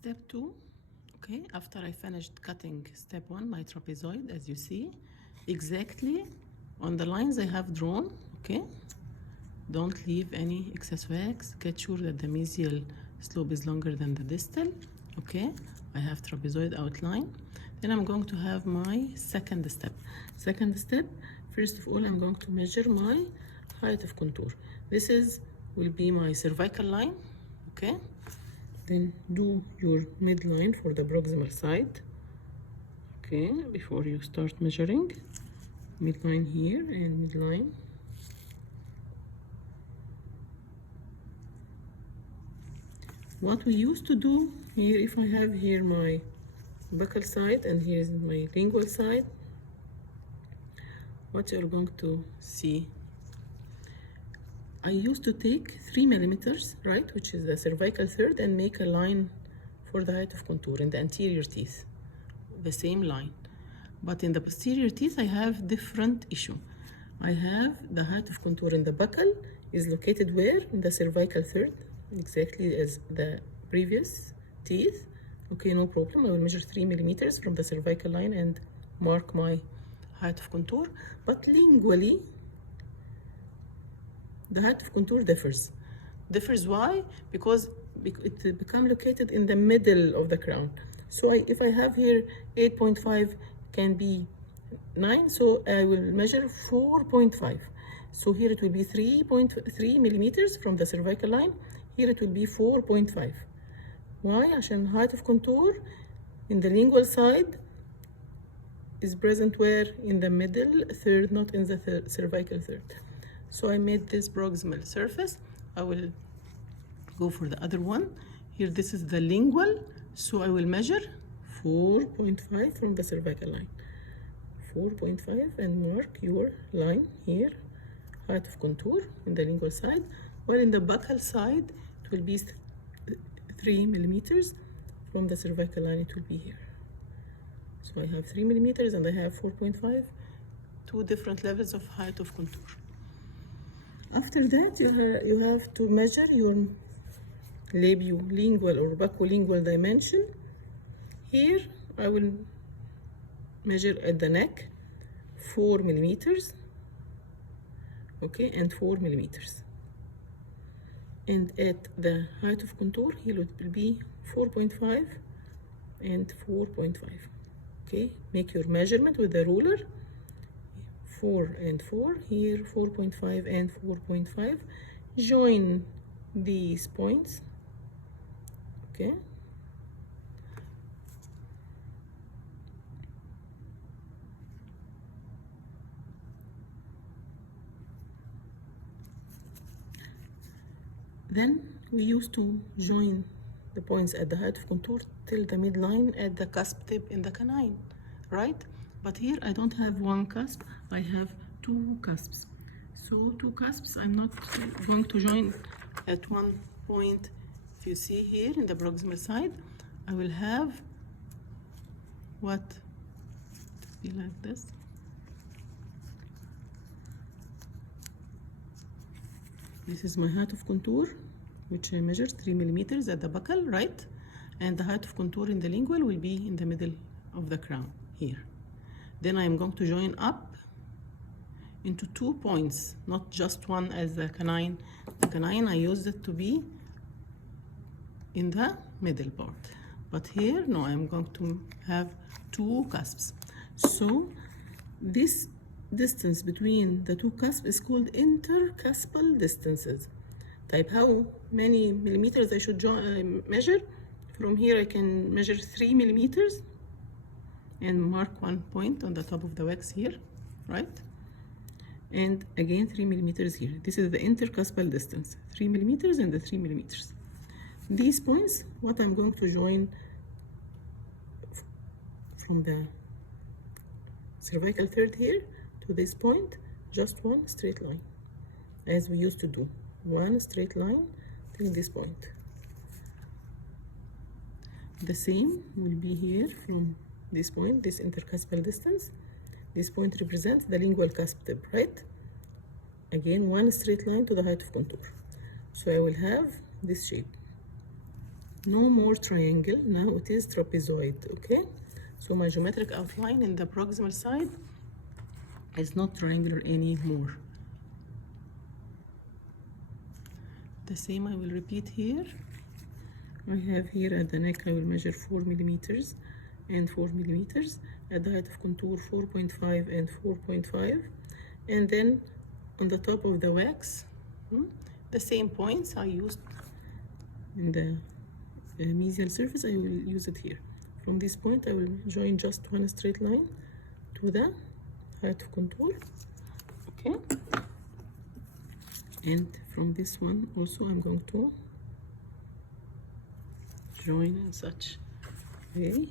Step 2, okay, after I finished cutting step 1, my trapezoid, as you see, exactly on the lines I have drawn, okay? Don't leave any excess wax. Get sure that the mesial slope is longer than the distal, okay? I have trapezoid outline. Then I'm going to have my second step. Second step, first of all, I'm going to measure my height of contour. This will be my cervical line, okay? Then do your midline for the proximal side, okay, before you start measuring. Midline here and midline. What we used to do here, if I have here my buccal side and here is my lingual side, what you're going to see, I used to take 3 millimeters, right, which is the cervical third, and make a line for the height of contour in the anterior teeth, the same line. But in the posterior teeth, I have different issue. I have the height of contour in the buccal is located where? In the cervical third, exactly as the previous teeth. Okay, no problem. I will measure 3 millimeters from the cervical line and mark my height of contour. But lingually, the height of contour differs. Differs why? Because it becomes located in the middle of the crown. So if I have here 8.5 can be 9, so I will measure 4.5. So here it will be 3.3 millimeters from the cervical line. Here it will be 4.5. Why? عشان height of contour in the lingual side is present where? In the middle third, not in the cervical third. So I made this proximal surface. I will go for the other one. Here this is the lingual, so I will measure 4.5 from the cervical line. 4.5 and mark your line here, height of contour in the lingual side, while in the buccal side it will be 3 millimeters from the cervical line, it will be here. So I have 3 millimeters and I have 4.5, two different levels of height of contour. After that, you have to measure your labiolingual or buccolingual dimension. Here I will measure at the neck 4 millimeters, okay, and 4 millimeters. And at the height of contour, here it will be 4.5 and 4.5. Okay, make your measurement with the ruler. 4 and 4, here 4.5 and 4.5. Join these points, okay. Then we used to join the points at the height of contour till the midline at the cusp tip in the canine, right? But here I don't have one cusp, I have 2 cusps. So 2 cusps, I'm not going to join at one point. If you see here in the proximal side, I will have what? Be like this. This is my height of contour, which I measured 3 millimeters at the buccal, right? And the height of contour in the lingual will be in the middle of the crown here. Then I am going to join up into 2 points, not just one as the canine. The canine I used it to be in the middle part. But here, no, I'm going to have 2 cusps. So this distance between the 2 cusps is called intercuspal distances. Type how many millimeters I should measure. From here I can measure 3 millimeters and mark one point on the top of the wax here, right? And again 3 millimeters here. This is the intercuspal distance, 3 millimeters and the 3 millimeters. These points, what I'm going to join from the cervical third here to this point, just one straight line, as we used to do, one straight line till this point. The same will be here from this point, this intercuspal distance. This point represents the lingual cusp tip, right? Again, one straight line to the height of contour. So I will have this shape. No more triangle, now it is trapezoid. Okay, so my geometric outline in the proximal side is not triangular anymore. The same I will repeat here. I have here at the neck I will measure 4 millimeters and 4 millimeters, at the height of contour 4.5 and 4.5, and then on the top of the wax, the same points I used in the mesial surface, I will use it here. From this point I will join just one straight line to the height of contour. Okay, and from this one also I'm going to join in such way.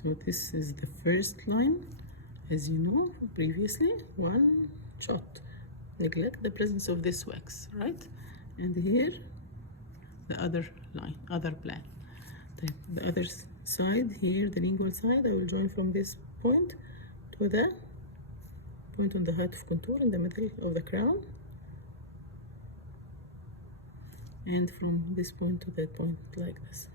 So this is the first line, as you know previously, one shot. Neglect the presence of this wax, right? And here the other line, other plan. The other side here, the lingual side, I will join from this point to the point on the height of contour in the middle of the crown, and from this point to that point, like this.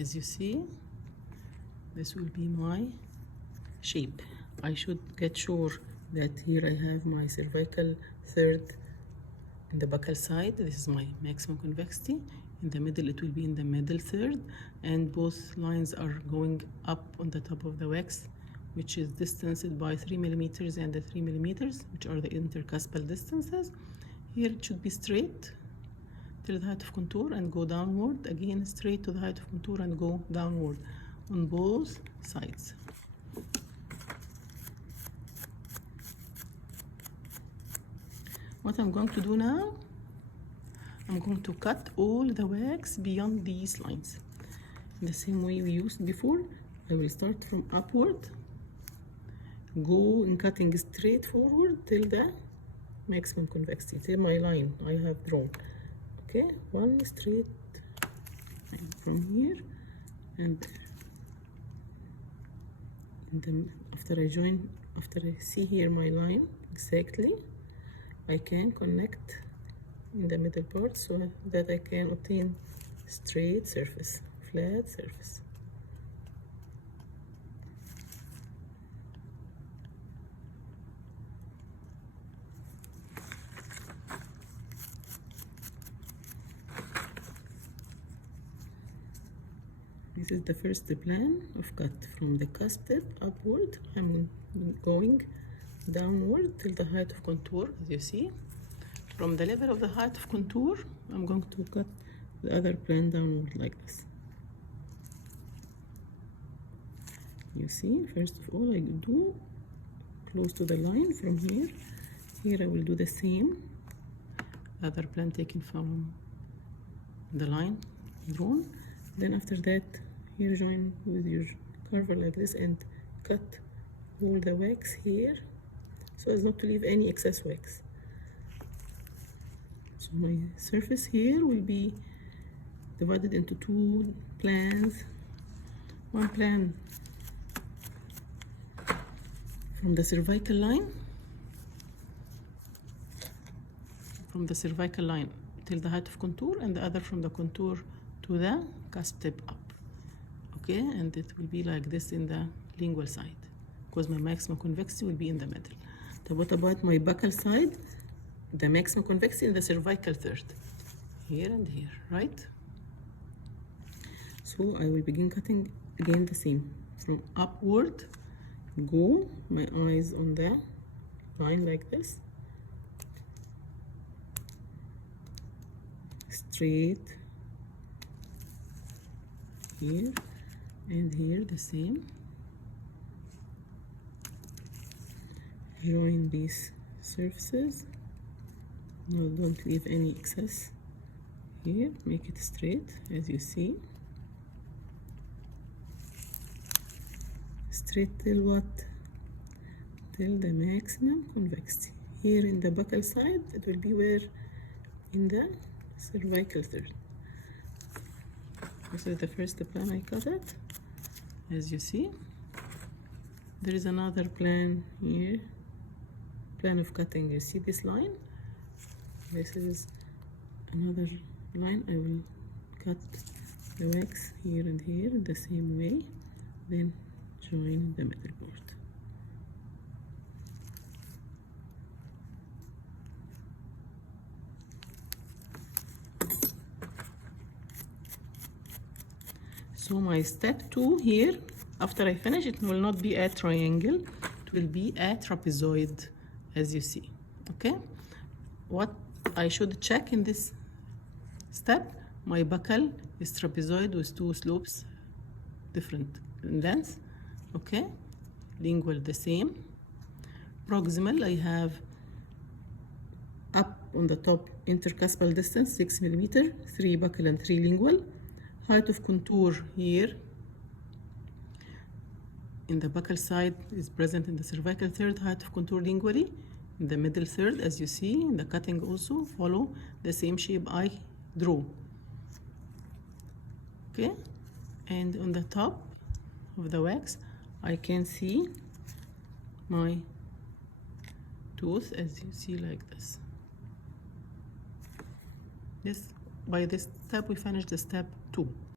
As you see, this will be my shape. I should get sure that here I have my cervical third in the buccal side. This is my maximum convexity. In the middle it will be in the middle third, and both lines are going up on the top of the wax, which is distanced by 3 millimeters and the 3 millimeters, which are the intercuspal distances. Here it should be straight till the height of contour and go downward, again straight to the height of contour and go downward on both sides. What I'm going to do now, I'm going to cut all the wax beyond these lines. In the same way we used before, I will start from upward, go in cutting straight forward till the maximum convexity, till my line I have drawn. Okay, one straight line from here, and then after I see here my line exactly, I can connect in the middle part so that I can obtain straight surface, flat surface. This is the first plan of cut. From the cusp tip upward, I'm going downward till the height of contour, as you see. From the level of the height of contour, I'm going to cut the other plan downward like this. You see, first of all, I do close to the line from here. Here I will do the same. Other plan taken from the line drawn. Then after that, here join with your carver like this and cut all the wax here so as not to leave any excess wax. So my surface here will be divided into two plans. One plan from the cervical line, till the height of contour, and the other from the contour to the cusp tip up. Okay, and it will be like this in the lingual side because my maximum convexity will be in the middle. So what about my buccal side? The maximum convexity in the cervical third, here and here, right? So I will begin cutting again the same. From upward, go, my eyes on the line like this. Straight here and here the same. Join these surfaces. Now don't leave any excess here. Make it straight as you see. Straight till what? Till the maximum convexity. Here in the buccal side, it will be where in the cervical third. This is the first plan I cut it. As you see, there is another plan here, plan of cutting. You see this line? This is another line. I will cut the wax here and here the same way, then join the middle board. So my step 2 here, after I finish, it will not be a triangle, it will be a trapezoid, as you see. Okay, what I should check in this step, my buckle is trapezoid with 2 slopes different in length. Okay, lingual the same. Proximal, I have up on the top intercuspal distance 6 mm, 3 buccal and 3 lingual. Height of contour here in the buccal side is present in the cervical third, height of contour lingually in the middle third. As you see in the cutting also follow the same shape I drew. Okay, and on the top of the wax I can see my tooth, as you see, like this. By this step we finished the step 2.